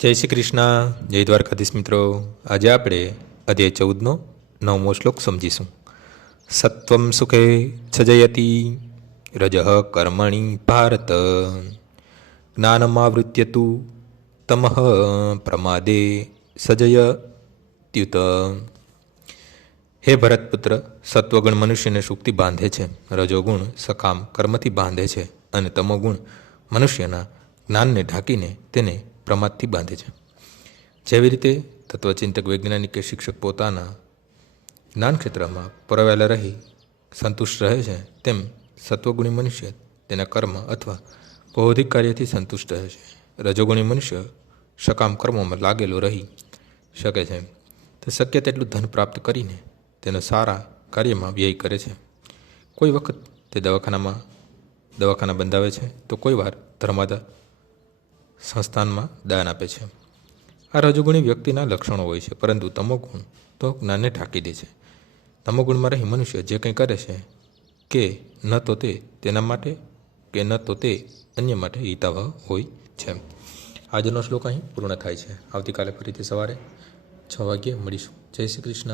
જય શ્રી કૃષ્ણ, જય દ્વારકાધીશ મિત્રો. આજે આપણે અધ્યાય ચૌદનો નવમો શ્લોક સમજીશું. સત્વમ સુખે છજયતી રજ કર્મણી ભારત. જ્ઞાનમાવૃત્ય તુ પ્રમાદે સજયત્યુત. હે ભરતપુત્ર, સત્વગુણ મનુષ્યને સુખથી બાંધે છે, રજોગુણ સકામ કર્મથી બાંધે છે અને તમોગુણ મનુષ્યના જ્ઞાનને ઢાંકીને તેને પ્રમાદથી બાંધે છે. જેવી રીતે તત્વચિંતક વૈજ્ઞાનિક કે શિક્ષક પોતાના જ્ઞાન ક્ષેત્રમાં પરોવાયેલા રહી, સંતુષ્ટ રહે છે, તેમ સત્વગુણી મનુષ્ય તેના કર્મ અથવા બૌદ્ધિક કાર્યથી સંતુષ્ટ રહે છે. રજોગુણી મનુષ્ય સકામ કર્મોમાં લાગેલો રહી શકે છે. તે શક્ય તેટલું ધન પ્રાપ્ત કરીને તેનો સારા કાર્યમાં વ્યય કરે છે. કોઈ વખત તે દવાખાનામાં દવાખાના બંધાવે છે, તો કોઈ વાર ધર્માદા સંસ્થાનમાં દાન આપે છે. આ રજોગુણી વ્યક્તિના લક્ષણો હોય છે, પરંતુ તમોગુણ તો જ્ઞાનને ઢાંકી દે છે. તમોગુણમાં રહી મનુષ્ય જે કંઈ કરે છે, કે ન તો તે તેના માટે કે ન તો તે અન્ય માટે હિતાવહ હોય છે. આજનો શ્લોક અહીં પૂર્ણ થાય છે. આવતીકાલે ફરીથી સવારે છ વાગ્યે મળીશું. જય શ્રી કૃષ્ણ.